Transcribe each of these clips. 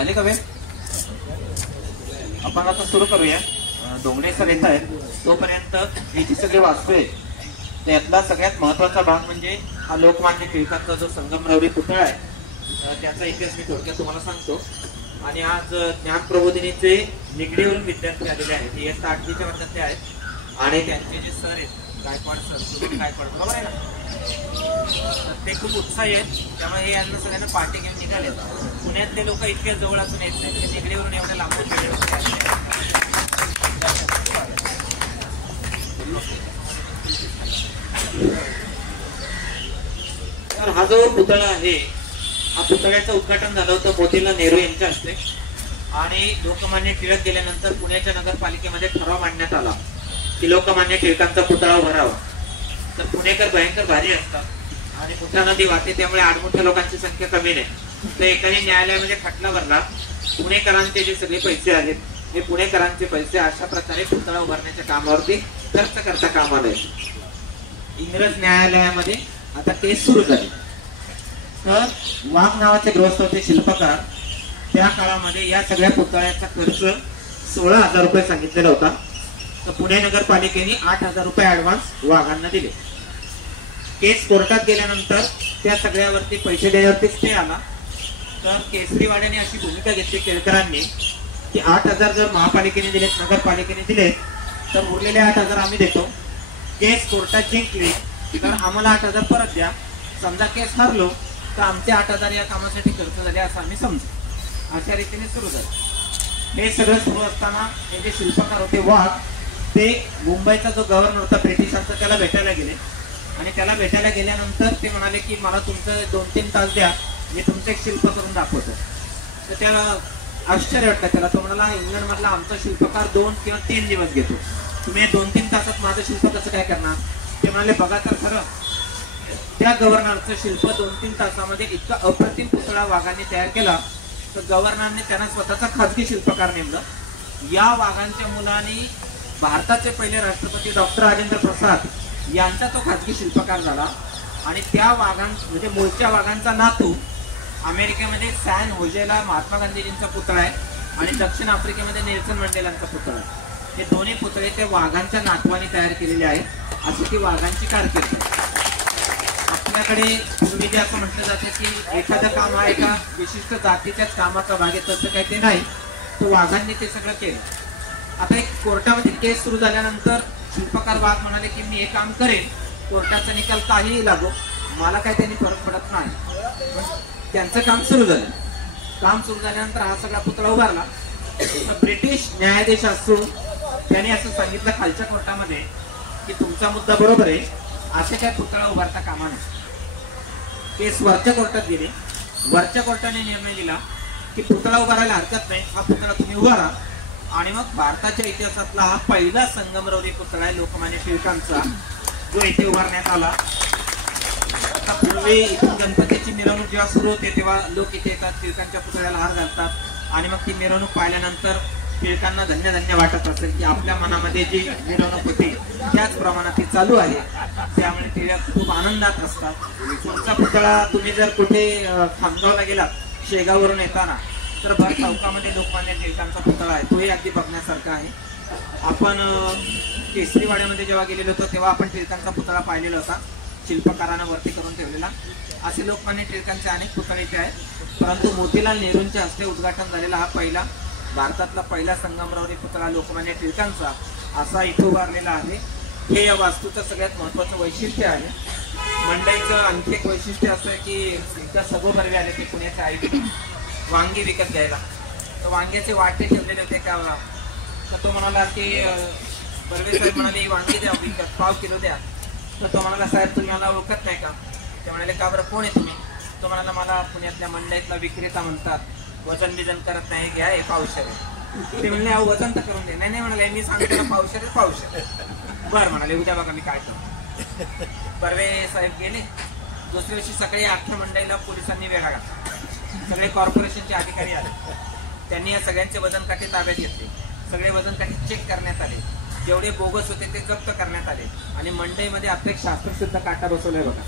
झाले का वेळ? आपण आता सुरू करूया. डोंगरे सर येत आहेत, तोपर्यंत ही जी सगळी वास्तू आहे त्यातला सगळ्यात महत्वाचा भाग म्हणजे हा लोकमान्य टिळकांचा जो संगमरवरी पुतळा आहे त्याचा इतिहास मी थोडक्यात तुम्हाला सांगतो. आणि आज ज्ञान प्रबोधिनीचे निगडीवरून विद्यार्थी आलेले आहेत, इयत्ता 8वीच्या वर्गातले आहेत आणि त्यांचे जे सर आहेत गायकवाड सर, गायकवाड बरोबर आहे ना, ते खूप उत्साही आहेत. त्यामुळे हे यांना सगळ्यांना पार्टी घेऊन निघाले. पुण्यातले लोक इतक्या जवळ असून येत नाही, ते निगडीवरून एवढ्या लांबून गेले होते. तर हा जो पुतळा आहे, हा पुतळ्याचं उद्घाटन झालं होतं मोतीलाल नेहरू यांच्या हस्ते. आणि लोकमान्य टिळक गेल्यानंतर पुण्याच्या नगरपालिकेमध्ये ठराव मांडण्यात आला की लोकमान्य टिळकांचा पुतळा उभारावा. तर पुणेकर भयंकर भारी असतात आणि मुठा नदी वाहते, त्यामुळे आडमुठ्या लोकांची संख्या कमी नाही. तर एकाने न्यायालयामध्ये खटला भरला, पुणेकरांचे जे सगळे पैसे आहेत हे पुणेकरांचे पैसे अशा प्रकारे पुतळा उभारण्याच्या कामावरती खर्च करता कामा नये. इंग्रज न्यायालयामध्ये आता केस सुरू झाली. तर वाघ नावाचे गृहस्थ होते शिल्पकार, त्या काळामध्ये या सगळ्या पुतळ्याचा खर्च 16,000 रुपये सांगितलेला होता. तर पुणे नगरपालिकेने 8,000 रुपये ऍडव्हान्स वाघांना दिले. केस कोर्टात गेल्यानंतर त्या सगळ्यावरती पैसे देण्यावरती स्टे आला. तर केसरीवाड्याने अशी भूमिका घेतली केळकरांनी की 8,000 जर महापालिकेने दिलेत, नगरपालिकेने दिलेत, तर उरलेले 8,000 आम्ही देतो. केस कोर्टात जिंकली तर आम्हाला 8,000 परत द्या. समजा केस हरलो तर आमचे 8,000 या कामासाठी खर्च झाले असं आम्ही समजू. अशा रीतीने सुरू झालं. हे सगळं सुरू असताना हे जे शिल्पकार होते वाघ, ते मुंबईचा जो गव्हर्नर होता ब्रिटिशांचा त्याला भेटायला गेले. आणि त्याला भेटायला गेल्यानंतर ते म्हणाले की मला तुमचं 2-3 तास द्या, मी तुमचं एक शिल्प करून दाखवतो. तर त्याला आश्चर्य वाटलं त्याला. तो म्हणाला इंग्लंड मधला आमचा शिल्पकार 2 किंवा 3 दिवस घेतो, तुम्ही 2-3 तासात माझं शिल्प कसं काय करणार? ते म्हणाले बघा तर खरं, त्या गव्हर्नरचं शिल्प 2-3 तासामध्ये इतका अप्रतिम पुतळा वाघांनी तयार केला. तर गव्हर्नरने त्यांना स्वतःचा खाजगी शिल्पकार नेमलं. या वाघांच्या मुलांनी भारताचे पहिले राष्ट्रपती डॉक्टर राजेंद्र प्रसाद यांचा तो खाजगी शिल्पकार झाला. आणि त्या म्हणजे मूळच्या वाघांचा नातू अमेरिकेमध्ये सॅन होजेला महात्मा गांधीजींचा पुतळा आहे आणि दक्षिण आफ्रिकेमध्ये नेल्सन मंडेलांचा पुतळा आहे. हे दोन्ही पुतळे ते वाघांच्या नातवाने तयार केलेले आहेत. अशी ती वाघांची कारकीर्द. आपल्याकडे पूर्वी जे असं म्हटलं जातं की एखादं काम हा एका विशिष्ट जातीच्याच कामाचा भाग आहे, तसं काही ते नाही. तो वाघांनी ते सगळं केलं. आता एक कोर्टामध्ये केस सुरू झाल्यानंतर शिल्पकार वाघ म्हणाले की मी हे काम करेन, कोर्टाचा निकाल काहीही लागो, मला काही त्यांनी फरक पडत नाही. त्यांचं काम सुरू झालं. काम सुरू झाल्यानंतर हा सगळा पुतळा उभारला. ब्रिटिश न्यायाधीश असून त्यांनी असं सांगितलं खालच्या कोर्टामध्ये की तुमचा मुद्दा बरोबर आहे, असे काय पुतळा उभारता कामा नये. केस वरच्या कोर्टात गेले. वरच्या कोर्टाने निर्णय दिला की पुतळा उभारायला हरकत नाही, हा पुतळा तुम्ही उभारा. आणि मग भारताच्या इतिहासातला हा पहिला संगमरवरी पुतळा आहे लोकमान्य टिळकांचा, जो इथे उभारण्यात आला. आता पूर्वी इथून गणपतीची मिरवणूक जेव्हा सुरू होते तेव्हा लोक इथे येतात, टिळकांच्या पुतळ्याला हार घालतात आणि मग ती मिरवणूक पाहिल्यानंतर टिळकांना धन्य धन्य वाटत असेल की आपल्या मनामध्ये जी मिरवणूक होती त्याच प्रमाणात ती चालू आहे. त्यामुळे टिळक खूप आनंदात असतात. तुमचा पुतळा तुम्ही जर कुठे खामगावला गेलात शेगाववरून येताना तर भर चौकामध्ये लोकमान्य टिळकांचा पुतळा आहे, तोही अगदी बघण्यासारखा आहे. आपण केसरीवाड्यामध्ये जेव्हा गेलेलो होतो तेव्हा आपण टिळकांचा पुतळा पाहिलेला होता, शिल्पकारानं वरती करून ठेवलेला. असे लोकमान्य टिळकांचे अनेक पुतळे इथे आहेत. परंतु मोतीलाल नेहरूंच्या हस्ते उद्घाटन झालेला हा पहिला भारतातला पहिला संगमरवरी पुतळा लोकमान्य टिळकांचा असा इथे उभारलेला आहे. हे या वास्तूचं सगळ्यात महत्वाचं वैशिष्ट्य आहे. मंडईचं आणखी एक वैशिष्ट्य असं आहे की एकदा सगोबर्वे आले ते पुण्याचे आई वांगी विकत घ्यायला. तर वांग्याचे वाटे ठेवलेले होते का. तर तो म्हणाला की बर्वे साहेब म्हणाले वांगी द्या विकत, पाव किलो द्या. तर तो म्हणाला साहेब तुम्ही मला ओळखत नाही का. ते म्हणाले का बरं, कोण आहे तुम्ही. तो म्हणाला मला पुण्यातल्या मंडईतला विक्रेता म्हणतात, वजन बिजन करत नाही, घ्या हे पावशेर आहे. ते म्हणले वजन तर करून दे. नाही नाही म्हणाले मी सांगितलं पावशेर आहे, पावशेर. बरं म्हणाले उद्या बघा मी काय करतो. बर्वे साहेब गेले. दुसऱ्या दिवशी सकाळी अख्ख्या मंडईला पोलिसांनी वेढा घातला. सगळे कॉर्पोरेशनचे अधिकारी आले. त्यांनी या सगळ्यांचे वजनकाठी ताब्यात घेतले. सगळे वजनकाठी चेक करण्यात आले. जेवढे बोगस होते ते जप्त करण्यात आले. आणि मंडईमध्ये आपले शास्त्रशुद्ध काटा बसवलाय बघा.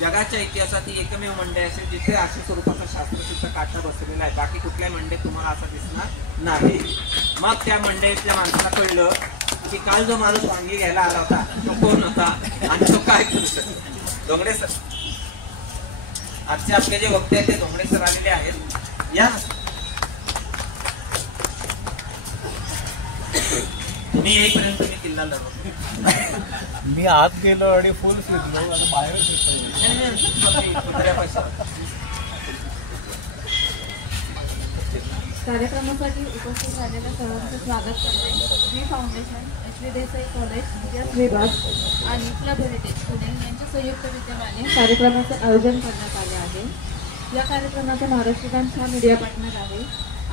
जगाच्या इतिहासात ही एकमेव मंडई असेल जिथे अशा स्वरूपाचा शास्त्रशुद्ध काटा बसलेला आहे. बाकी कुठल्या मंडईत तुम्हाला असा दिसणार नाही. मग त्या मंडईतल्या माणसाला कळलं की काल जो माणूस वांगी घ्यायला आला होता तो कोण होता आणि तो काय करू शकतो. धोंगडे सर, आजचे आपले जे वक्ते आहेत ते धोंगडे सर आलेले आहेत. या तुम्ही येईपर्यंत मी किल्ला लढवतो. मी आत गेलो आणि फुल शिकलो आणि बाहेर कार्यक्रमासाठी उपस्थित झालेल्या सर्वांचं स्वागत करते. जी फाउंडेशन, एच.व्ही. देसाई कॉलेज, इतिहास विभाग आणि क्लब हेरिटेज पुणे यांच्या संयुक्त विद्यमाने कार्यक्रमाचे आयोजन करण्यात आले आहे. या कार्यक्रमाचा महाराष्ट्र हा मीडिया पार्टनर आहे.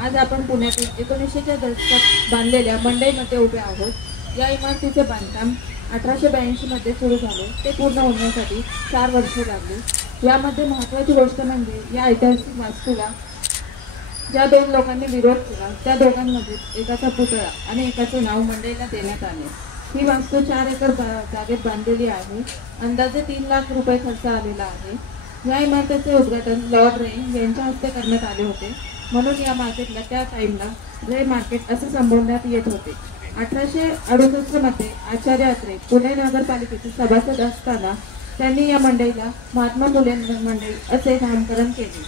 आज आपण पुण्यातील 1900च्या दशकात बांधलेल्या मंडईमध्ये उभे आहोत. या इमारतीचे बांधकाम 1882 मध्ये सुरू झाले. ते पूर्ण होण्यासाठी 4 वर्षे लागली. यामध्ये महत्त्वाची गोष्ट म्हणजे या ऐतिहासिक वास्तूला ज्या 2 लोकांनी विरोध केला त्या दोघांमध्ये एकाचा पुतळा आणि एकाचे नाव मंडईला देण्यात आले. ही वास्तू 4 एकर जागेत बांधलेली आहे. अंदाजे 3 लाख रुपये खर्च आलेला आहे. या इमारतीचे उद्घाटन लॉर्ड रे यांच्या हस्ते करण्यात आले होते. म्हणून या मार्केटला त्या टाईमला रे मार्केट असे संबोधण्यात येत होते. 1868 मध्ये आचार्य अत्रे पुणे नगरपालिकेचे सभासद असताना त्यांनी या मंडईला महात्मा फुले मंडई असे नामकरण केले.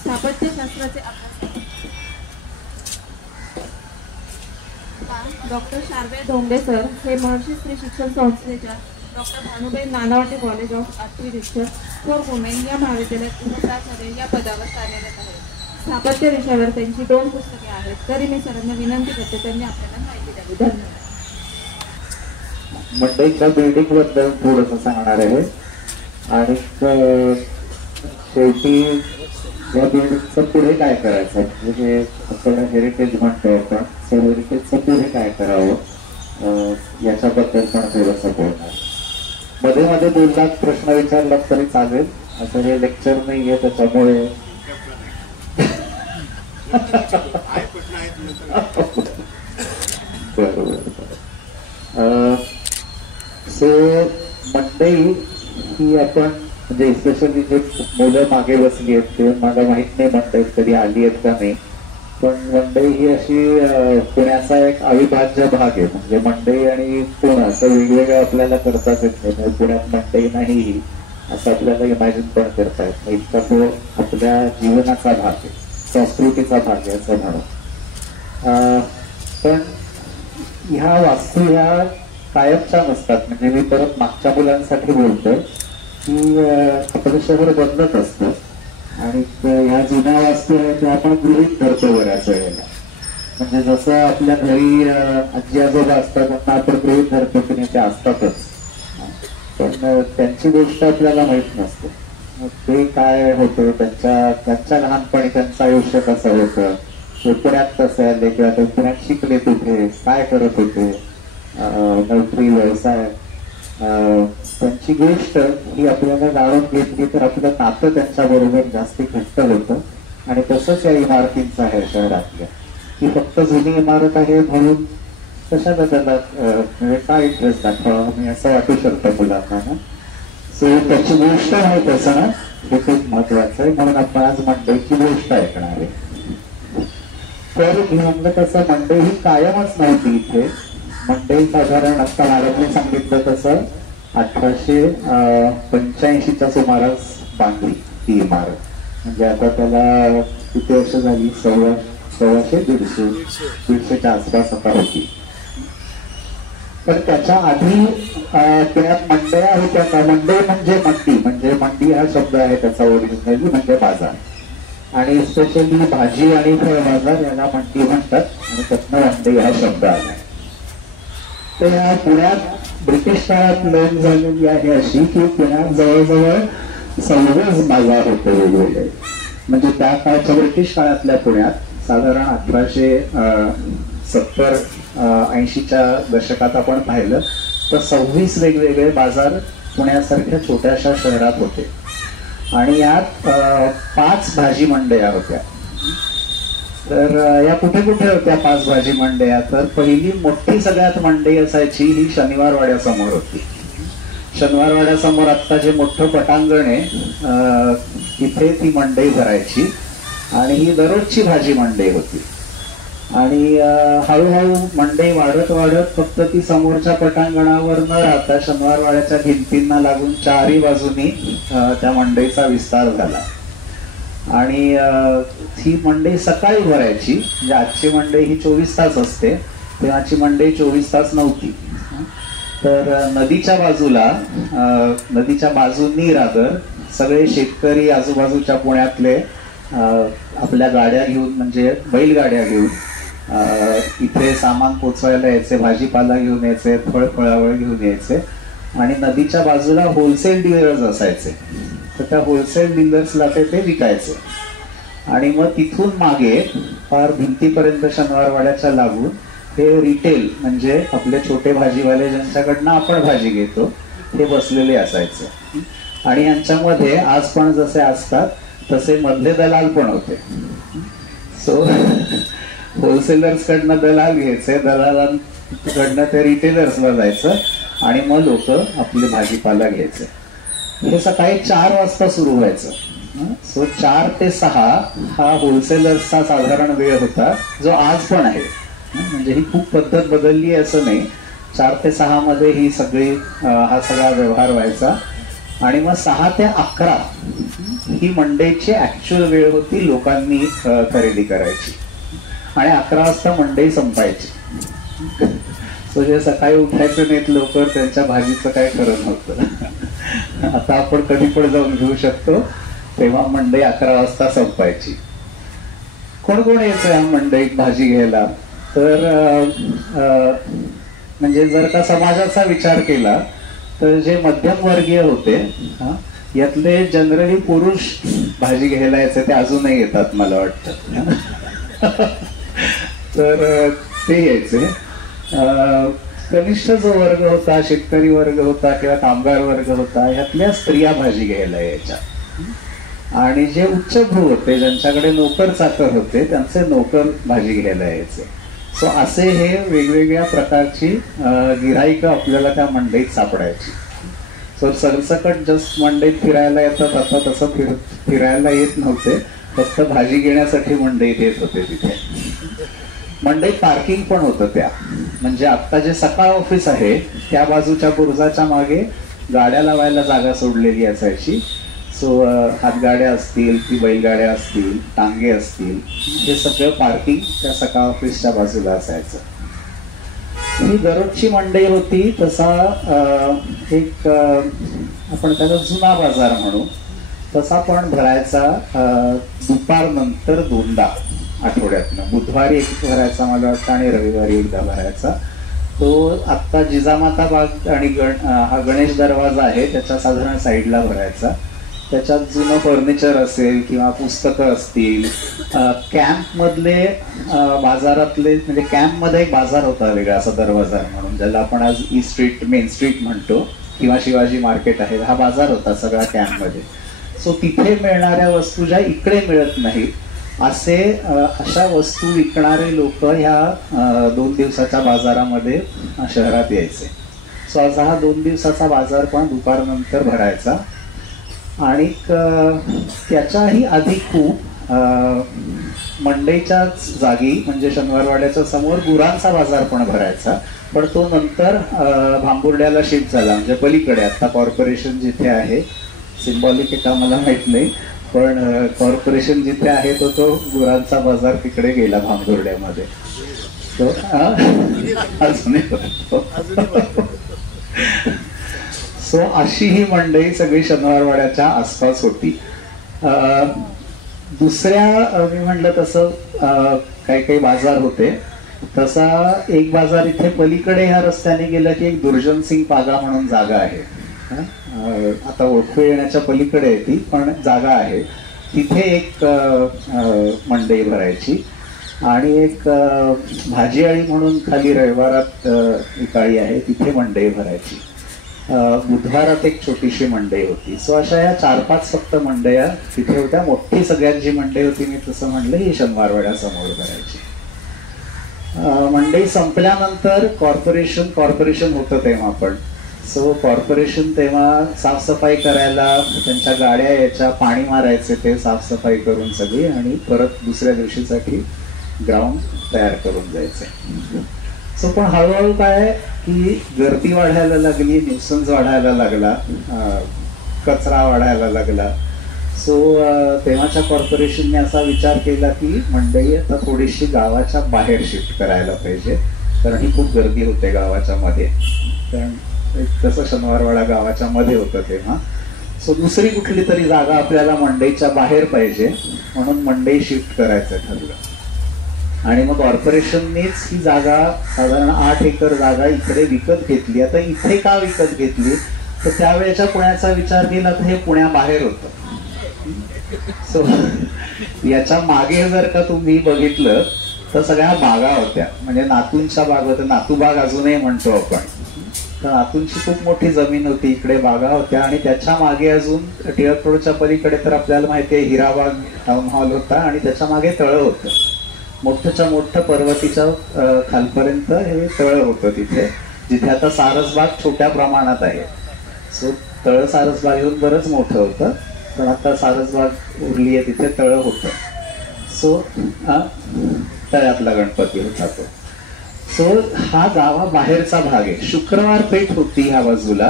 स्थापत्यशास्त्राचे अभ्यास डॉक्टर शारवे धोंगडे सर हे महर्षी स्त्री शिक्षण संस्थेच्या doctor Bhanubai Nanavate college of architecture for women या महाविद्यालयात उपप्राचार्य या पदावर कार्यरत आहेत. स्थापत्य विषयावर त्यांची 2 पुस्तके आहेत. तरी मी सरांना विनंती करते त्यांनी आपल्याला माहिती द्यावी. धन्यवाद. मंडईच्या बिल्डिंग बद्दल थोडंसं सांगणार आहे आणि शेवटी या बिल्डिंगचं पुढे काय करायचं म्हणजे आपण हेरिटेज म्हणतोय आपण सो हेरिटेजचं पुढे काय करावं याच्याबद्दल पण थोडंसं बोलणार. मध्ये मध्ये बोललात, प्रश्न विचारलात तरी चालेल. असं हे लेक्चर नाही आहे त्याच्यामुळे सो मंडई ही आपण म्हणजे स्पेशली जे मुलं मागे बसली आहेत ते मला माहित नाही मंडईत कधी आली आहेत का नाही, पण मंडई ही अशी पुण्याचा एक अविभाज्य भाग आहे. म्हणजे मंडई आणि पुणे असं वेगवेगळं आपल्याला करताच येत नाही. पुण्यात मंडई नाही असं आपल्याला इमॅजिन पण करता येत नाही. इतका तो आपल्या जीवनाचा भाग आहे, संस्कृतीचा भाग आहे असं म्हणून. पण ह्या वास्तू ह्या कायमच्या नसतात. म्हणजे मी परत मागच्या मुलांसाठी बोलतोय की आपलं शहर बदलत असतं आणि ह्या जुन्या वास्तू आहेत त्या आपण गृहीत धरतो बऱ्याच वेळेला. म्हणजे जसं आपल्या घरी आजी आजोबा असतात त्यांना आपण गृहीत धरतो की नाही ते असतातच, पण त्यांची गोष्ट आपल्याला माहित नसते. ते काय होतं त्यांच्या लहानपणी त्यांचं आयुष्य कसं होतं, ते पुण्यात कसं आले किंवा ते पुण्यात शिकले कुठे, काय करत होते, नोकरी व्यवसाय, त्यांची गोष्ट ही आपल्याला जाणून घेतली तर आपलं नातं त्यांच्या बरोबर जास्त घट्ट होतं. आणि तसंच या इमारतींचं आहे शहरातल्या, ही फक्त जुनी इमारत आहे म्हणून कशाला त्याला म्हणजे काय इंटरेस्ट दाखवा मी असं वाटू शकतं मुलांना ना. सो त्याची गोष्ट आहे तसं ना, हे खूप महत्वाचं आहे. म्हणून आपण आज मंडईची गोष्ट ऐकणार आहे. तर म्हणलं तसं मंडई ही कायमच नव्हती इथे. मंडई साधारण आता मॅडमने सांगितलं तसं 1885च्या सुमारास बांधली ही इमारत. म्हणजे आता त्याला किती वर्ष झाली, 100-150च्या आसपास आता होती. तर त्याच्या आधी पुण्यात मंडया होत्या का? मंडई म्हणजे मंडी हा शब्द आहे त्याचा ओरिजिनली म्हणजे बाजार. आणि स्पेशली भाजी आणि फळ बाजार याला मंडी म्हणतात आणि त्यातनं मंडई हा शब्द आला. तर या पुण्यात ब्रिटिश काळात नोंद झालेली आहे अशी की पुण्यात जवळजवळ 26 बाजार होते वेगवेगळे. म्हणजे त्या काळच्या ब्रिटिश काळातल्या पुण्यात साधारण 1870-80च्या दशकात आपण पाहिलं तर 26 वेगवेगळे बाजार पुण्यासारख्या छोट्याशा शहरात होते. आणि यात 5 भाजी मंडया होत्या. तर या कुठे कुठे होत्या 5 भाजी मंडया? तर पहिली मोठी सगळ्यात मंडई असायची ही शनिवार वाड्यासमोर होती. शनिवारवाड्यासमोर आत्ता जे मोठं पटांगण आहे तिथे ती मंडई भरायची आणि ही दररोजची भाजी मंडई होती. आणि हळूहळू मंडई वाढत वाढत फक्त ती समोरच्या पटांगणावर न राहता शनिवारवाड्याच्या भिंतींना लागून चारही बाजूनी त्या मंडईचा विस्तार झाला. आणि ही मंडई सकाळी भरायची, म्हणजे आजची मंडई ही 24 तास असते, तेव्हाची मंडई 24 तास नव्हती. तर नदीच्या बाजूंनी रादर सगळे शेतकरी आजूबाजूच्या पुण्यातले आपल्या गाड्या घेऊन, म्हणजे बैलगाड्या घेऊन इथे सामान पोचवायला यायचे, भाजीपाला घेऊन यायचे, फळावळ घेऊन यायचे. आणि नदीच्या बाजूला होलसेल डीलर्स असायचे, तर त्या होलसेल डीलर्सला ते विकायचे. आणि मग तिथून मागे फार भिंतीपर्यंत शनिवारवाड्याच्या लागून हे रिटेल, म्हणजे आपले छोटे भाजीवाले ज्यांच्याकडनं आपण भाजी घेतो, हे बसलेले असायचे. आणि यांच्यामध्ये आज पण जसे असतात तसे मधले दलाल पण होते. सो होलसेलर्स कडनं दलाल घ्यायचे, दलालांकडनं ते रिटेलर्सला जायचं आणि मग लोक आपले भाजीपाला घ्यायचे. हे सकाळी 4 वाजता सुरू व्हायचं. सो 4 ते 6 हा होलसेलर्सचा साधारण वेळ होता, जो आज पण आहे. म्हणजे ही खूप पद्धत बदलली असं नाही. 4 ते 6 मध्ये ही सगळी हा सगळा व्यवहार व्हायचा. आणि मग 6 ते 11 ही मंडईची ऍक्च्युअल वेळ होती, लोकांनी खरेदी करायची. आणि 11 वाजता मंडई संपायची. सो जे सकाळी उठायचे नाहीत लवकर, त्यांच्या भाजीचं काय खरं नव्हतं. आता आपण कधी पण जाऊन घेऊ शकतो, तेव्हा मंडई 11 वाजता संपायची. कोण कोण यायचं या मंडईत भाजी घ्यायला? तर म्हणजे जर का समाजाचा विचार केला तर जे मध्यमवर्गीय होते, यातले जनरली पुरुष भाजी घ्यायला यायचे, ते अजूनही येतात मला वाटतं. तर ते यायचे. कनिष्ठ जो वर्ग होता, शेतकरी वर्ग होता किंवा कामगार वर्ग होता, यातल्या स्त्रिया भाजी घ्यायला यायच्या. आणि जे उच्चभ्रू होते, ज्यांच्याकडे नोकर चाकर होते, त्यांचे नोकर भाजी घ्यायला यायचे. सो असे हे वेगवेगळ्या प्रकारची गिऱ्हाईकं आपल्याला त्या मंडईत सापडायची. सो सरसकट जस्ट मंडईत फिरायला येतात, आता तसं फिरायला येत नव्हते, फक्त भाजी घेण्यासाठी मंडईत येत होते. तिथे मंडईत पार्किंग पण होतं त्या, म्हणजे आता जे सकाळ ऑफिस आहे त्या बाजूच्या बुरुजाच्या मागे गाड्या लावायला जागा सोडलेली असायची. सो हातगाड्या असतील की बैलगाड्या असतील, टांगे असतील, हे सगळं पार्किंग त्या सकाळ ऑफिसच्या बाजूला असायचं. ही दररोजची मंडई होती. तसा एक आपण त्याला जुना बाजार म्हणू, तसा पण भरायचा दुपारनंतर 2दा आठवड्यातनं. बुधवारी एक भरायचा मला वाटतं आणि रविवारी एकदा भरायचा. तो आत्ता जिजामाता बाग आणि हा गणेश दरवाजा आहे त्याच्या साधारण साईडला भरायचा. त्याच्यात जुनं फर्निचर असेल किंवा पुस्तकं असतील. कॅम्प मधले बाजारातले, म्हणजे कॅम्प मध्ये एक बाजार होता वेगळा असा दरबाजार म्हणून, ज्याला आपण आज ई स्ट्रीट, मेन स्ट्रीट म्हणतो, किंवा शिवाजी मार्केट आहे, हा बाजार होता सगळा कॅम्प मध्ये. सो तिथे मिळणाऱ्या वस्तू ज्या इकडे मिळत नाहीत, अशा वस्तू विकणारे लोक ह्या 2 दिवसाच्या बाजारामध्ये शहरात यायचे. सो आज हा 2 दिवसाचा बाजार पण दुपारनंतर भरायचा. आणि त्याच्याही आधी खूप मंडईच्याच जागी, म्हणजे शनिवारवाड्याच्या समोर गुरांचा बाजार पण भरायचा. पण तो नंतर भांबुर्ड्याला शिफ्ट झाला, म्हणजे पलीकडे. आता कॉर्पोरेशन जिथे आहे, सिम्बॉलिक आहे का मला माहित नाही, पण कॉर्पोरेशन जिथे आहे तो गुरांचा बाजार तिकडे गेला भांबुर्ड्यामध्ये. तो अजूनही सो अशी ही मंडई सगळी शनिवारवाड्याच्या आसपास होती. दुसऱ्या मी म्हटलं तसं काही बाजार होते. तसा एक बाजार इथे पलीकडे ह्या रस्त्याने गेला की एक दुर्जन सिंग पागा म्हणून जागा आहे. आता ओळखू येण्याच्या पलीकडे आहे ती, पण जागा आहे. तिथे एक मंडई भरायची. आणि एक भाजीआळी म्हणून खाली रविवारात इकाळी आहे, तिथे मंडई भरायची. बुधवारात एक छोटीशी मंडई होती. सो अशा या 4-5 फक्त मंडया तिथे होत्या. मोठी सगळ्यात जी मंडई होती, मी तसं म्हणलं, ही शनिवारवाड्यासमोर भरायची. मंडई संपल्यानंतर कॉर्पोरेशन होतं तेव्हा पण सो कॉर्पोरेशन तेव्हा साफसफाई करायला त्यांच्या गाड्या याच्या, पाणी मारायचे ते साफसफाई करून सगळी, आणि परत दुसऱ्या दिवशीसाठी ग्राउंड तयार करून जायचे. सो पण हळूहळू काय की गर्दी वाढायला लागली, न्यूसन्स वाढायला लागला, कचरा वाढायला लागला. सो तेव्हाच्या कॉर्पोरेशनने असा विचार केला की मंडई आता थोडीशी गावाच्या बाहेर शिफ्ट करायला पाहिजे, कारण ही खूप गर्दी होते गावाच्या मध्ये, कारण तसं शनिवारवाडा गावाच्या मध्ये होतं तेव्हा. सो दुसरी कुठली तरी जागा आपल्याला मंडईच्या बाहेर पाहिजे, म्हणून मंडई शिफ्ट करायचं ठरलं. आणि मग कॉर्पोरेशननेच ही जागा साधारण 8 एकर जागा इकडे विकत घेतली. आता इथे का विकत घेतली तर त्यावेळेच्या पुण्याचा विचार केला तर हे पुण्याबाहेर होतं. सो याच्या मागे जर का तुम्ही बघितलं तर सगळ्या बागा होत्या, म्हणजे नातूंच्या बागा होत्या, नातूबाग अजूनही म्हणतो आपण. तर नातूंची खूप मोठी जमीन होती, इकडे बागा होत्या, आणि त्याच्या मागे अजून टिळक रोडच्या पलीकडे तर आपल्याला माहिती आहे हिराबाग टाउन हॉल होता, आणि त्याच्या मागे तळं होतं, मोठंच्या मोठं पर्वतीच्या खालपर्यंत हे तळं होतं तिथे, जिथे आता सारसबाग छोट्या प्रमाणात आहे. सो तळं सारसबाग येऊन बरंच मोठं होतं, पण आता सारसबाग उरली आहे तिथे तळं होतं. सो तळ्यातला गणपती होता तो. सो हा गावाबाहेरचा भाग आहे. शुक्रवार पेठ होती ह्या बाजूला,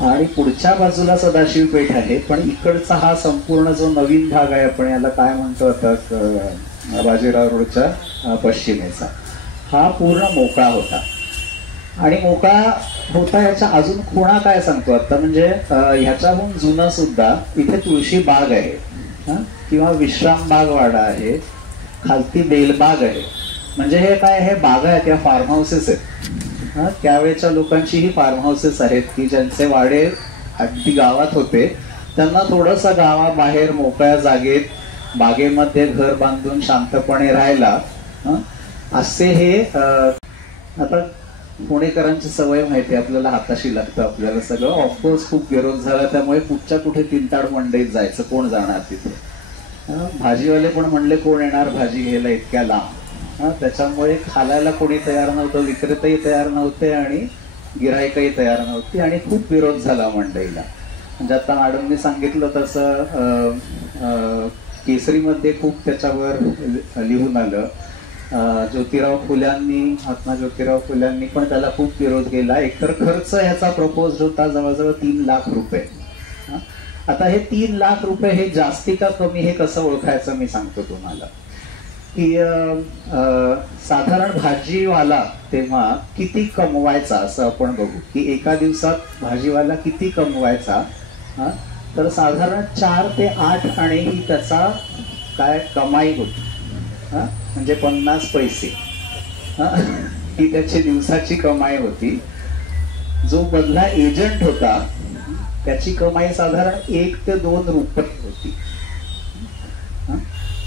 आणि पुढच्या बाजूला सदाशिव पेठ आहे, पण इकडचा हा संपूर्ण जो नवीन भाग आहे, आपण याला काय म्हणतो आता, बाजीराव रोडच्या पश्चिमेचा, हा पूर्ण मोकळा होता. आणि मोकळा होता याच्या अजून खुणा काय सांगतो आता, म्हणजे ह्याच्याहून जुनं सुद्धा इथे तुळशी बाग आहे, किंवा विश्राम बाग वाडा आहे, खालती बेलबाग आहे. म्हणजे हे काय, हे बागा आहेत, या फार्म हाऊसेस आहेत. त्यावेळेच्या लोकांची ही फार्म हाऊसेस आहेत की ज्यांचे वाडे अगदी गावात होते, त्यांना थोडंसं गावाबाहेर मोकळ्या जागेत बागेमध्ये घर बांधून शांतपणे राहायला, असे हे. आता पुणेकरांची सवय माहिती आपल्याला, हाताशी लागतं आपल्याला सगळं. ऑफकोर्स खूप विरोध झाला, त्यामुळे कुठच्या कुठे तीनताड मंडईत जायचं, कोण जाणार तिथे. भाजीवाले पण म्हणले कोण येणार भाजी घ्यायला इतक्या लांब. त्याच्यामुळे खालायला कोणी तयार नव्हतं, विक्रेताही तयार नव्हते, आणि गिराईकही तयार नव्हती, आणि खूप विरोध झाला मंडईला. म्हणजे आता मॅडमने सांगितलं तसं केसरीमध्ये खूप त्याच्यावर लिहून आलं. ज्योतिराव फुल्यांनी, महात्मा ज्योतिराव फुल्यांनी पण त्याला खूप विरोध केला. एकतर खर्च ह्याचा प्रपोज होता जवळजवळ 3 लाख रुपये. आता हे 3 लाख रुपये हे जास्ती का कमी हे कसं ओळखायचं मी सांगतो तुम्हाला. की साधारण भाजीवाला तेव्हा किती कमवायचा असं आपण बघू, की एका दिवसात भाजीवाला किती कमवायचा. तर साधारण 4 ते 8 आणे ही त्याचा काय कमाई होती. म्हणजे 50 पैसे ही त्याची दिवसाची कमाई होती. जो मधला एजंट होता त्याची कमाई साधारण 1 ते 2 रुपये होती.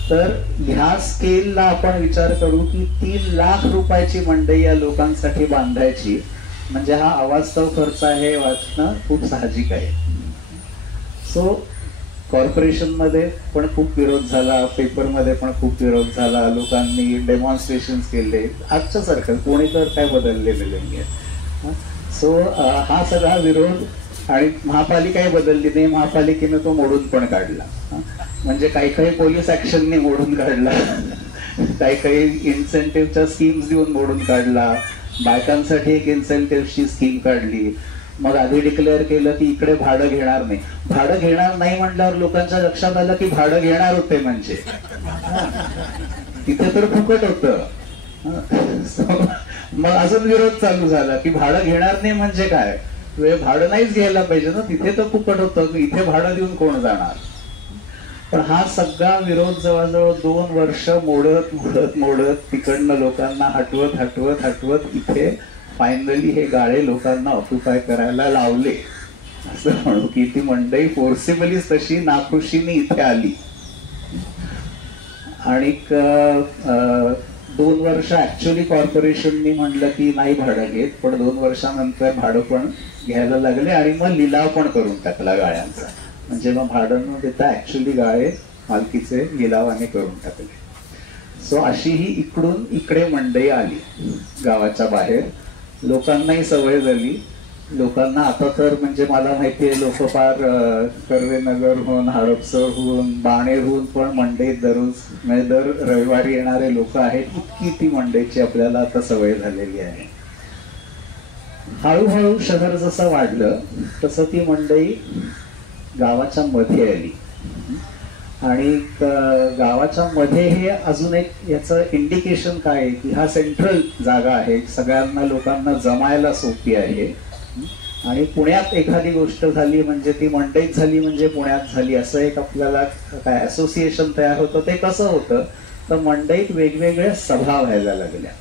तर ह्या स्केलला आपण विचार करू की 3 लाख रुपयाची मंडई या लोकांसाठी बांधायची, म्हणजे हा अवास्तव खर्च आहे वाचणं खूप साहजिक आहे. सो कॉर्पोरेशन मध्ये पण खूप विरोध झाला, पेपरमध्ये पण खूप विरोध झाला, लोकांनी डेमॉन्स्ट्रेशन केले. आजच्या सारखं पुणेकर काय बदललेले नाही आहे. सो हा सगळा विरोध, आणि महापालिकाही बदलली नाही, महापालिकेनं तो मोडून पण काढला. म्हणजे काही काही पोलीस ऍक्शनने मोडून काढला, काही काही इन्सेंटिव्हच्या स्कीम्स देऊन मोडून काढला, बायकांसाठी एक इन्सेंटिव्हची स्कीम काढली. मग आधी डिक्लेअर केलं की इकडे भाडं घेणार नाही. भाडं घेणार नाही म्हटल्यावर लोकांच्या लक्षात आलं की भाडं घेणार होते, म्हणजे तिथे तर फुकट होतं. मग अजून विरोध चालू झाला की भाडं घेणार नाही म्हणजे काय, भाडं नाहीच घ्यायला पाहिजे ना, तिथे तर फुकट होतं, इथे भाडं देऊन कोण जाणार. पण हा सगळा विरोध जवळजवळ 2 वर्ष मोडत मोडत मोडत तिकडनं लोकांना हटवत इथे फायनली हे गाळे लोकांना ऑक्युपाय करायला लावले, असं म्हणू की ती मंडई फोर्सेबली तशी नाखुशीने इथे आली. आणि 2 वर्ष ऍक्च्युअली कॉर्पोरेशननी म्हणलं की नाही भाडं घेत, पण 2 वर्षानंतर भाडं पण घ्यायला लागले, आणि मग लिलाव पण करून टाकला गाळ्यांचा. म्हणजे मग भाडं न देता ऍक्च्युअली गाळे मालकीचे लिलावाने करून टाकले. सो अशी ही इकडून इकडे मंडई आली गावाच्या बाहेर. लोकांनाही सवय झाली लोकांना आता तर म्हणजे मला माहिती आहे लोक फार कर्वेनगरहून, हडपसरहून, बाणेरहून पण मंडईत दररोज म्हणजे दर रविवारी येणारे लोक आहेत. इतकी ती मंडईची आपल्याला आता सवय झालेली आहे. हळूहळू शहर जसं वाढलं तसं ती मंडई गावाच्या मध्ये आली आणि गावाच्या मध्ये हे अजून एक याचं इंडिकेशन काय आहे की हा सेंट्रल जागा आहे, सगळ्यांना लोकांना जमायला सोपी आहे. आणि पुण्यात एखादी गोष्ट झाली म्हणजे ती मंडईत झाली म्हणजे पुण्यात झाली असं एक आपल्याला काय असोसिएशन तयार होतं. ते कसं होतं तर मंडईत वेगवेगळ्या सभा व्हायला लागल्या.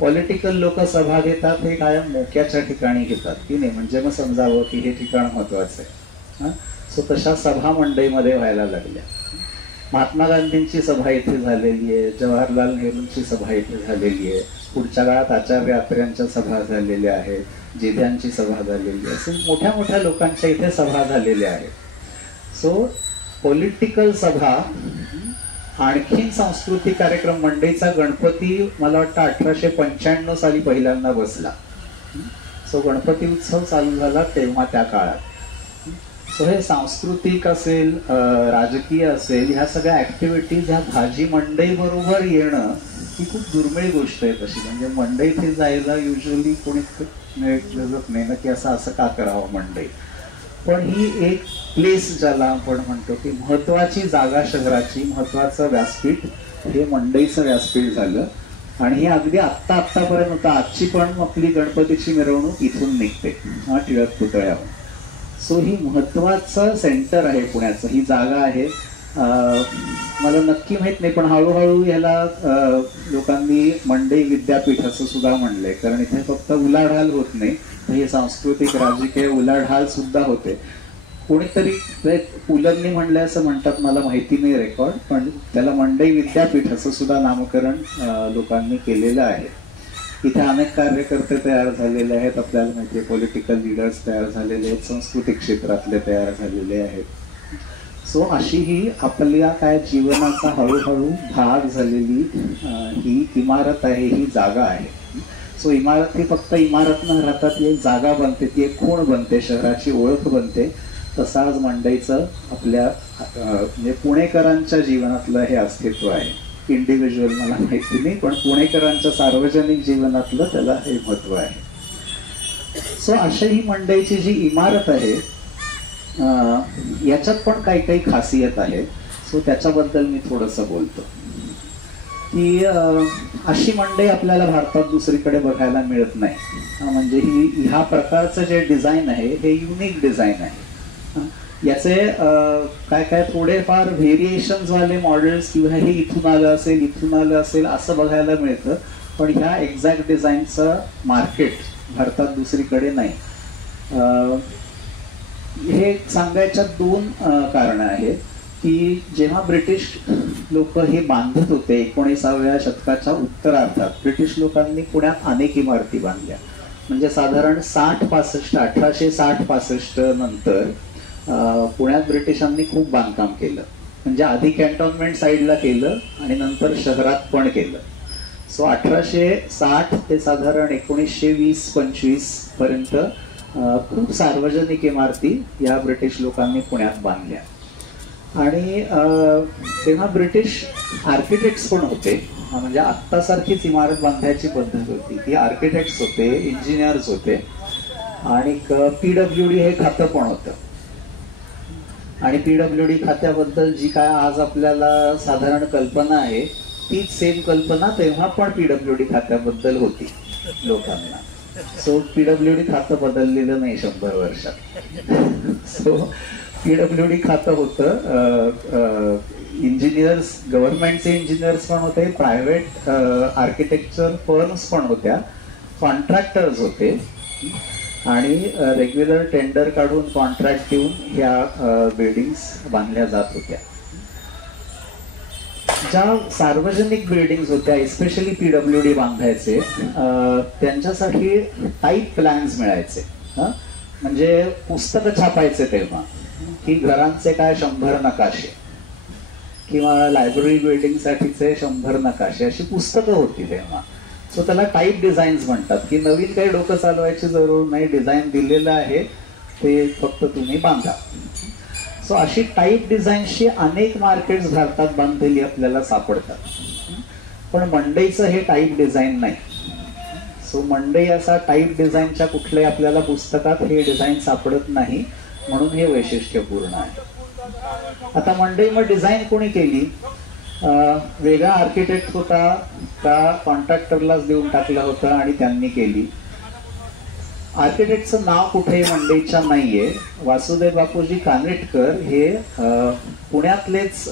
पॉलिटिकल लोक सभा घेतात हे कायम मोक्याच्या ठिकाणी घेतात की नाही, म्हणजे मग समजावं की हे ठिकाण महत्वाचं आहे. सो तशा सभा मंडईमध्ये व्हायला लागल्या. महात्मा गांधींची सभा इथे झालेली आहे, जवाहरलाल नेहरूंची सभा इथे झालेली आहे, पुढच्या काळात आचार्य अत्र्यांच्या सभा झालेल्या आहेत, जेध्यांची सभा झालेली आहे, असे मोठ्या मोठ्या लोकांच्या इथे सभा झालेल्या आहेत. सो पॉलिटिकल सभा आणखीन सांस्कृतिक कार्यक्रम. मंडईचा गणपती मला वाटतं 1895 साली पहिल्यांदा बसला. सो गणपती उत्सव चालू झाला तेव्हा त्या काळात. सो हे सांस्कृतिक असेल, राजकीय असेल, ह्या सगळ्या ऍक्टिव्हिटीज ह्या भाजी मंडई बरोबर येणं ही खूप दुर्मिळ गोष्ट आहे तशी. म्हणजे मंडईत जायला युजली कोणी जगत नाही ना की असं का करावं मंडई. पण ही एक प्लेस ज्याला आपण म्हणतो की महत्वाची जागा, शहराची महत्वाचं व्यासपीठ हे मंडईचं व्यासपीठ झालं. आणि हे अगदी आत्तापर्यंत होतं. आजची पण आपली गणपतीची मिरवणूक इथून निघते टिळक पुतळ्याहून. सो ही महत्वाचं सेंटर आहे पुण्याचं, ही जागा आहे. मला नक्की माहित नाही पण हळूहळू याला लोकांनी मंडई विद्यापीठ असं सुद्धा म्हणलंय, कारण इथे फक्त उलाढाल होत नाही, हे सांस्कृतिक राजकीय उलाढाल सुद्धा होते. कोणीतरी पुलंनी म्हणलंय असं म्हणतात, मला माहिती नाही रेकॉर्ड, पण त्याला मंडई विद्यापीठ असं सुद्धा नामकरण लोकांनी केलेलं आहे. इथे अनेक कार्यकर्ते तयार झालेले आहेत, आपल्याला माहिती आहे पॉलिटिकल लीडर्स तयार झालेले आहेत, सांस्कृतिक क्षेत्रातले तयार झालेले आहेत. सो अशी ही आपल्या काय जीवनाचा हळूहळू भाग झालेली ही इमारत आहे, ही जागा आहे. सो इमारत ही फक्त इमारत न राहता ती एक जागा बनते, ती एक खूण बनते, शहराची ओळख बनते. तसं आज मंडईचं आपल्या म्हणजे पुणेकरांच्या जीवनातलं हे अस्तित्व आहे. इंडिव्हिज्युअल मला माहिती नाही, पण पुणेकरांच्या सार्वजनिक जीवनातलं त्याला हे महत्व आहे. सो अशी ही मंडईची जी इमारत आहे याच्यात पण काही काही खासियत आहे. सो त्याच्याबद्दल मी थोडंसं बोलतो की अशी मंडई आपल्याला भारतात दुसरीकडे बघायला मिळत नाही. म्हणजे ह्या प्रकारचं जे डिझाईन आहे हे युनिक डिझाईन आहे. याचे काय काय थोडेफार व्हेरिएशन्स वाले मॉडेल्स किंवा हे इथून आलं असेल, इथून आलं असेल असं बघायला मिळतं, पण ह्या एक्झॅक्ट डिझाईनचं मार्केट भारतात दुसरीकडे नाही. हे सांगायच्या दोन कारणं आहेत की जेव्हा ब्रिटिश लोक हे बांधत होते 19व्या शतकाच्या उत्तरार्धात, ब्रिटिश लोकांनी पुण्यात अनेक इमारती बांधल्या. म्हणजे साधारण 1860-65 नंतर पुण्यात ब्रिटिशांनी खूप बांधकाम केलं. म्हणजे आधी कॅन्टोन्मेंट साईडला केलं आणि नंतर शहरात पण केलं. सो 1860 ते साधारण 1920-25 पर्यंत खूप सार्वजनिक इमारती या ब्रिटिश लोकांनी पुण्यात बांधल्या. आणि तेव्हा ब्रिटिश आर्किटेक्ट्स पण होते. म्हणजे आत्तासारखीच इमारत बांधायची पद्धत होती. ती आर्किटेक्ट्स होते, इंजिनियर्स होते आणि PWD हे खातं पण होतं. आणि PWD खात्याबद्दल जी काय आज आपल्याला साधारण कल्पना आहे तीच सेम कल्पना तेव्हा पण PWD खात्याबद्दल होती लोकांना. सो PWD खातं बदललेलं नाही 100 वर्षात. सो PWD खातं होतं. इंजिनियर्स, गव्हर्नमेंटचे इंजिनियर्स पण होते, प्रायव्हेट आर्किटेक्चर फर्म्स पण होत्या, कॉन्ट्रॅक्टर्स होते आणि रेग्युलर टेंडर काढून कॉन्ट्रॅक्ट देऊन ह्या बिल्डिंग्स बांधल्या जात होत्या. ज्या सार्वजनिक बिल्डिंग्स होत्या, एस्पेशली PWD बांधायचे, त्यांच्यासाठी टाईप प्लॅन्स मिळायचे. म्हणजे पुस्तकं छापायचे तेव्हा की घरांचे काय 100 नकाशे किंवा लायब्ररी बिल्डिंग साठीचे 100 नकाशे, अशी पुस्तकं होती तेव्हा. सो त्याला टाईप डिझाईन्स म्हणतात, की नवीन काही डोकं चालवायची जरूर नाही, डिझाईन दिलेलं आहे ते फक्त तुम्ही बांधा. सो अशी टाईप डिझाईन्सची अनेक मार्केट्स भारतात बांधलेली आपल्याला सापडतात. पण मंडईचं हे टाईप डिझाईन नाही. सो मंडई असा टाईप डिझाईनच्या कुठल्याही आपल्याला पुस्तकात हे डिझाईन सापडत नाही, म्हणून हे वैशिष्ट्यपूर्ण आहे. आता मंडई मग डिझाईन कोणी केली? वेगळा आर्किटेक्ट होता का कॉन्ट्रॅक्टरलाच देऊन टाकलं होतं आणि त्यांनी केली? आर्किटेक्टचं नाव कुठेही मंडईच्या नाहीये. वासुदेव बापूजी कानिटकर हे पुण्यातलेच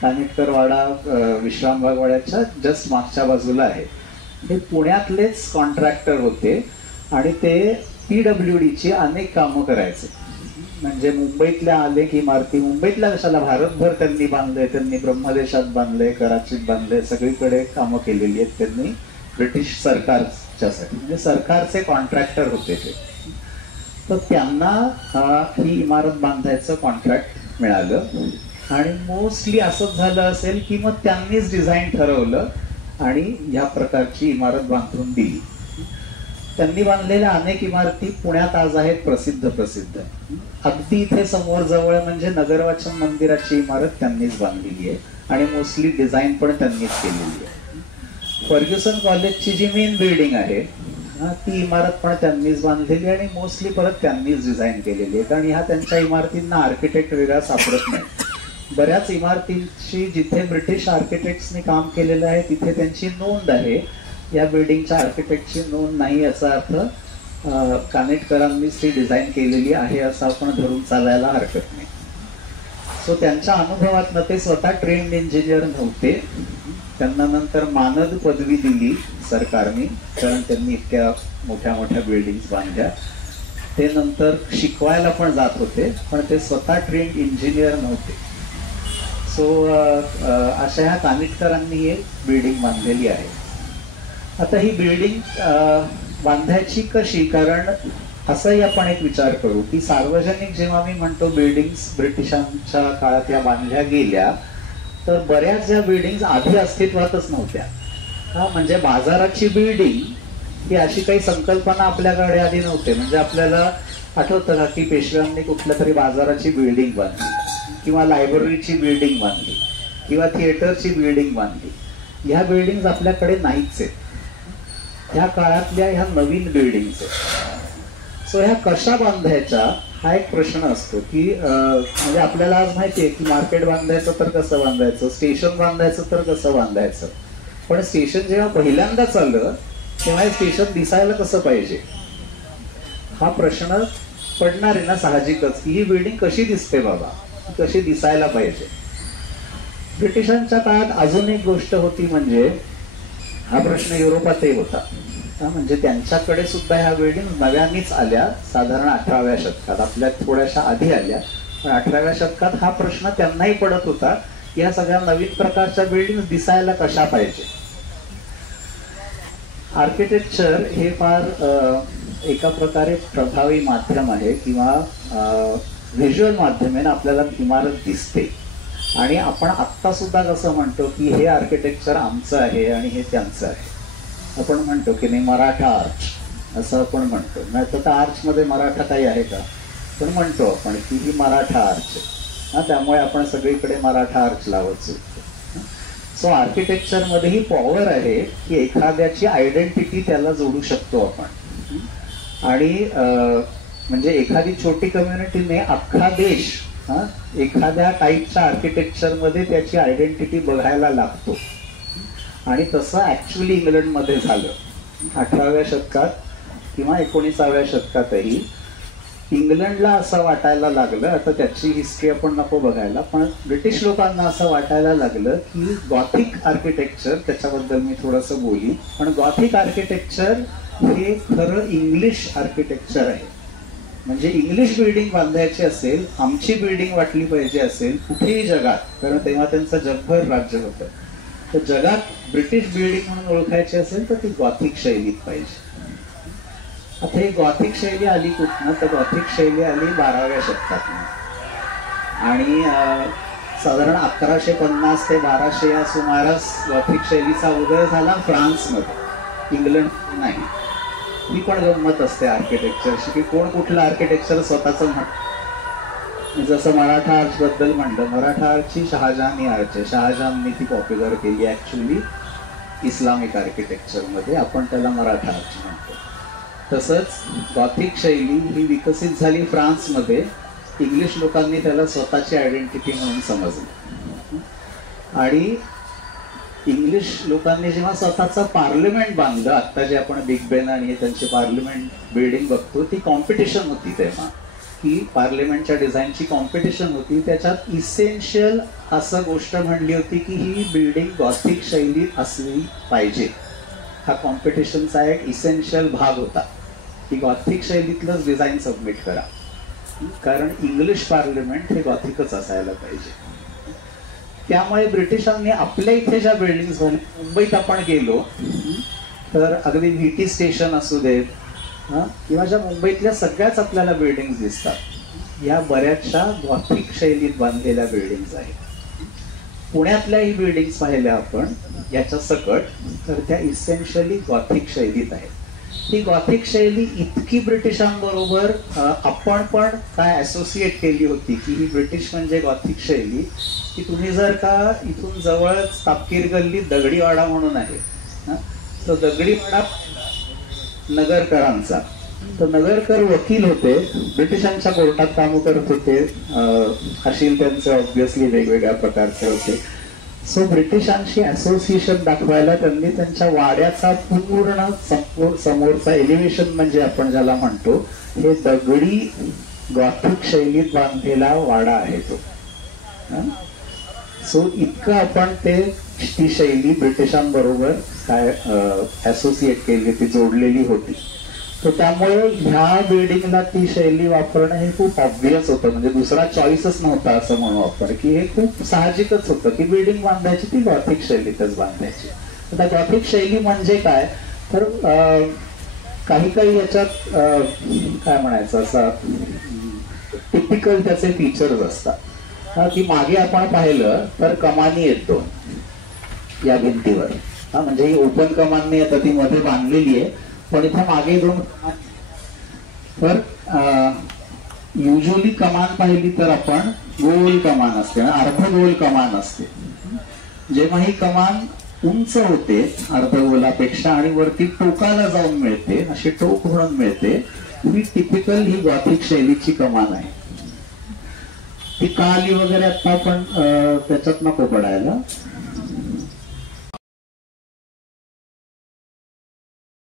कानिटकर वाडा विश्रामबाग वाड्याच्या जस्ट मागच्या बाजूला आहे. हे पुण्यातलेच कॉन्ट्रॅक्टर होते आणि ते PWDची अनेक कामं करायचे. म्हणजे मुंबईतल्या अनेक इमारती, मुंबईतल्या कशाला, भारतभर त्यांनी बांधले. त्यांनी ब्रह्मदेशात बांधले, कराचीत बांधले, सगळीकडे कामं केलेली आहेत त्यांनी ब्रिटिश सरकारच्यासाठी. म्हणजे सरकारचे कॉन्ट्रॅक्टर होते ते. तर त्यांना ही इमारत बांधायचं कॉन्ट्रॅक्ट मिळालं आणि मोस्टली असंच झालं असेल की मग त्यांनीच डिझाईन ठरवलं आणि ह्या प्रकारची इमारत बांधून दिली. त्यांनी बांधलेल्या अनेक इमारती पुण्यात आज आहेत प्रसिद्ध. अगदी इथे समोर जवळ म्हणजे नगरवाचन मंदिराची इमारत त्यांनीच बांधलेली आहे आणि मोस्टली डिझाईन पण त्यांनीच केलेली आहे. फर्ग्युसन कॉलेजची जी मेन बिल्डिंग आहे ती इमारत पण त्यांनीच बांधलेली आणि मोस्टली परत त्यांनीच डिझाईन केलेली आहे. आणि ह्या त्यांच्या इमारतींना आर्किटेक्ट वेगळा सापडत नाही. बऱ्याच इमारतींची जिथे ब्रिटिश आर्किटेक्ट्सनी काम केलेलं आहे तिथे त्यांची नोंद आहे. या बिल्डिंगच्या आर्किटेक्टची नोंद नाही, याचा अर्थ कानिटकरांनीच ती डिझाईन केलेली आहे असं आपण धरून चालायला हरकत नाही. सो त्यांच्या अनुभवातनं, ते स्वतः ट्रेन्ड इंजिनियर नव्हते, त्यांना नंतर मानद पदवी दिली सरकारने कारण त्यांनी इतक्या मोठ्या मोठ्या बिल्डिंग्स बांधल्या. ते नंतर शिकवायला पण जात होते पण ते स्वतः ट्रेन्ड इंजिनियर नव्हते. सो अशा ह्या कानिटकरांनी ही बिल्डिंग बांधलेली आहे. आता ही बिल्डिंग बांधायची कशी? कारण असंही आपण एक विचार करू की सार्वजनिक जेव्हा मी म्हणतो बिल्डिंग्स ब्रिटिशांच्या काळात या बांधल्या गेल्या, तर बऱ्याच ज्या बिल्डिंग्स आधी अस्तित्वातच नव्हत्या. म्हणजे बाजाराची बिल्डिंग ही अशी काही संकल्पना आपल्याकडे आधी नव्हते. म्हणजे आपल्याला आठवतं का की पेशव्यांनी कुठल्या तरी बाजाराची बिल्डिंग बांधली किंवा लायब्ररीची बिल्डिंग बांधली किंवा थिएटरची बिल्डिंग बांधली. ह्या बिल्डिंग आपल्याकडे नाहीच आहेत. ह्या काळातल्या ह्या नवीन बिल्डिंग्स आहेत. सो ह्या कशा बांधायच्या हा एक प्रश्न असतो की म्हणजे आपल्याला आज माहिती आहे की मार्केट बांधायचं तर कसं बांधायचं, स्टेशन बांधायचं तर कसं बांधायचं. पण स्टेशन जेव्हा पहिल्यांदा चाललं तेव्हा हे स्टेशन दिसायला कसं पाहिजे हा प्रश्न पडणार आहे ना साहजिकच, की ही बिल्डिंग कशी दिसते बाबा, कशी दिसायला पाहिजे. ब्रिटिशांच्या काळात अजून एक गोष्ट होती, म्हणजे हा प्रश्न युरोपातही होता. म्हणजे त्यांच्याकडे सुद्धा ह्या बिल्डिंग नव्यानेच आल्या, साधारण 18व्या शतकात. आपल्या थोड्याशा आधी आल्या, पण 18व्या शतकात हा प्रश्न त्यांनाही पडत होता की ह्या सगळ्या नवीन प्रकारच्या बिल्डिंग दिसायला कशा पाहिजे. आर्किटेक्चर हे फार एका प्रकारे प्रभावी माध्यम आहे किंवा व्हिज्युअल माध्यम आहे. आपल्याला इमारत दिसते आणि आपण आत्ता सुद्धा कसं म्हणतो की हे आर्किटेक्चर आमचं आहे आणि हे त्यांचं आहे. आपण म्हणतो की नाही मराठा आर्च असं आपण म्हणतो. नाही तर त्या आर्चमध्ये मराठा काही आहे का, पण म्हणतो आपण की ही मराठा आर्च आहे. त्यामुळे आपण सगळीकडे मराठा आर्च लावत सुटतो. सो आर्किटेक्चरमध्ये ही पॉवर आहे की एखाद्याची आयडेंटिटी त्याला जोडू शकतो आपण. आणि म्हणजे एखादी छोटी कम्युनिटीने अख्खा देश एखाद्या टाईपच्या आर्किटेक्चरमध्ये त्याची आयडेंटिटी बघायला लागतो. आणि तसं ऍक्च्युअली इंग्लंडमध्ये झालं 18व्या शतकात किंवा 19व्या शतकातही. इंग्लंडला असं वाटायला लागलं, आता त्याची हिस्ट्री आपण नको बघायला, पण ब्रिटिश लोकांना असं वाटायला लागलं की गॉथिक आर्किटेक्चर, त्याच्याबद्दल मी थोडंसं बोली, पण गॉथिक आर्किटेक्चर हे खरं इंग्लिश आर्किटेक्चर आहे. म्हणजे इंग्लिश बिल्डिंग बांधायची असेल, आमची बिल्डिंग वाटली पाहिजे असेल कुठेही जगात, कारण तेव्हा त्यांचं जगभर राज्य होतं, तर जगात ब्रिटिश बिल्डिंग म्हणून ओळखायची असेल तर ती गॉथिक शैलीत पाहिजे. आता ही गॉथिक शैली आली कुठनं, तर गॉथिक शैली आली 12व्या शतकात आणि साधारण 1150 ते 1200 या सुमारास गॉथिक शैलीचा उदय झाला फ्रान्समध्ये. इंग्लंड नाही. ही पण गंमत असते आर्किटेक्चरची की कोण कुठलं आर्किटेक्चर स्वतःचं जसं मराठा आर्च बद्दल म्हणलं, मराठा आर्चची शहाजहानी आर्च आहे. शहाजहाननी ती पॉप्युलर केली ऍक्च्युली इस्लामिक आर्किटेक्चरमध्ये, आपण त्याला मराठा आर्च म्हणतो. तसंच गॉथिक शैली ही विकसित झाली फ्रान्समध्ये. इंग्लिश लोकांनी त्याला स्वतःची आयडेंटिटी म्हणून समजलं आणि इंग्लिश लोकांनी जेव्हा स्वतःचं पार्लमेंट बांधलं, आता जे आपण बिग बेन आणि त्यांची पार्लमेंट बिल्डिंग बघतो, ती कॉम्पिटिशन होती तेव्हा की पार्लमेंटच्या डिझाईनची कॉम्पिटिशन होती. त्याच्यात इसेन्शियल असं गोष्ट म्हणली होती की ही बिल्डिंग गॉथिक शैलीत असली पाहिजे. हा कॉम्पिटिशनचा एक इसेन्शियल भाग होता की गॉथिक शैलीतलंच डिझाईन सबमिट करा, कारण इंग्लिश पार्लमेंट हे गॉथिकच असायला पाहिजे. त्यामुळे ब्रिटिशांनी आपल्या इथे ज्या बिल्डिंग्स झाल्या, मुंबईत आपण गेलो तर अगदी व्हीटी स्टेशन असू देत किंवा ज्या मुंबईतल्या सगळ्याच आपल्याला बिल्डिंग्स दिसतात, या बऱ्याचशा गॉथिक शैलीत बांधलेल्या बिल्डिंग्स आहेत. पुण्यातल्याही बिल्डिंग्स पाहिल्या आपण याच्या सकट, तर त्या इसेन्शियली गॉथिक शैलीत आहेत. ही गॉथिक शैली इतकी ब्रिटिशांबरोबर आपण पण काय असोसिएट केली होती की ही ब्रिटिश म्हणजे गॉथिक शैली, की तुम्ही जर का इथून जवळच तापकीर गल्ली दगडीवाडा म्हणून आहे, तो दगडीवाडा नगरकरांचा. तर नगरकर वकील होते, ब्रिटिशांच्या कोर्टात काम करत होते, अशील त्यांचे ऑब्व्हियसली वेगवेगळ्या प्रकारचे होते. सो ब्रिटिशांशी असोसिएशन दाखवायला त्यांनी त्यांच्या वाड्याचा पूर्ण समोरचा एलिव्हेशन म्हणजे आपण ज्याला म्हणतो, हे दगडी गॉथिक शैलीत बांधलेला वाडा आहे तो. सो इतकं आपण ती शैली ब्रिटिशांबरोबर काय असोसिएट केली, ती जोडलेली होती. तर त्यामुळे ह्या बिल्डिंगला ती शैली वापरणं हे खूप ऑब्व्हियस होतं, म्हणजे दुसरा चॉईसच नव्हता असं म्हणू आपण, की हे खूप साहजिकच होतं की बिल्डिंग बांधायची ती गॉथिक शैलीतच बांधायची. आता गॉथिक शैली म्हणजे काय, तर काही काही याच्यात काय म्हणायचं, असा टिपिकल त्याचे फीचर्स असतात की मागे आपण पाहिलं तर कमानी आहेत दोन या भिंतीवर, म्हणजे ही ओपन कमान नाही, आता ती मध्ये बांधलेली आहे, पण इथे मागे दोन कमान. तर युजली कमान पाहिली तर आपण गोल कमान असते, अर्धगोल कमान असते. जेव्हा ही कमान उंच होते अर्धगोलापेक्षा आणि वरती टोकाला जाऊन मिळते, अशी टोक म्हणून मिळते, ही टिपिकल ही गॉथिक शैलीची कमान आहे. ती का आली वगैरे आता आपण त्याच्यात नको पडायला,